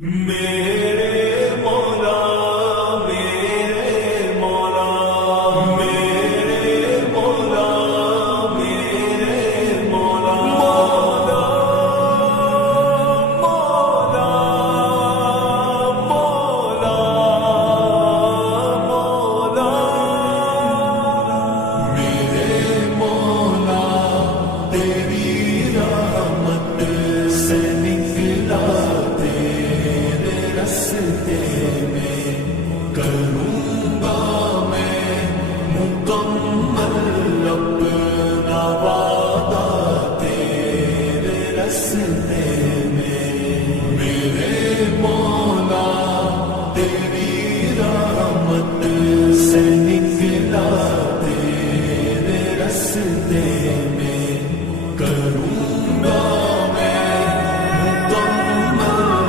میرے مولا میرے مولا میرے مولا میرے مولا مولا مولا مولا مولا میرے مولا تیری رحمت سے نکلا رستے میں کروں